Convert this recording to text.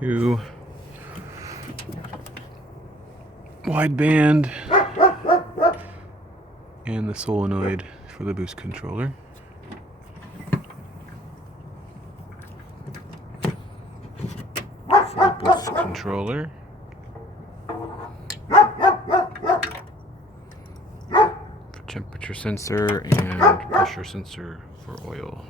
2 wideband, and the solenoid for the boost controller. Full boost controller. For temperature sensor and pressure sensor for oil.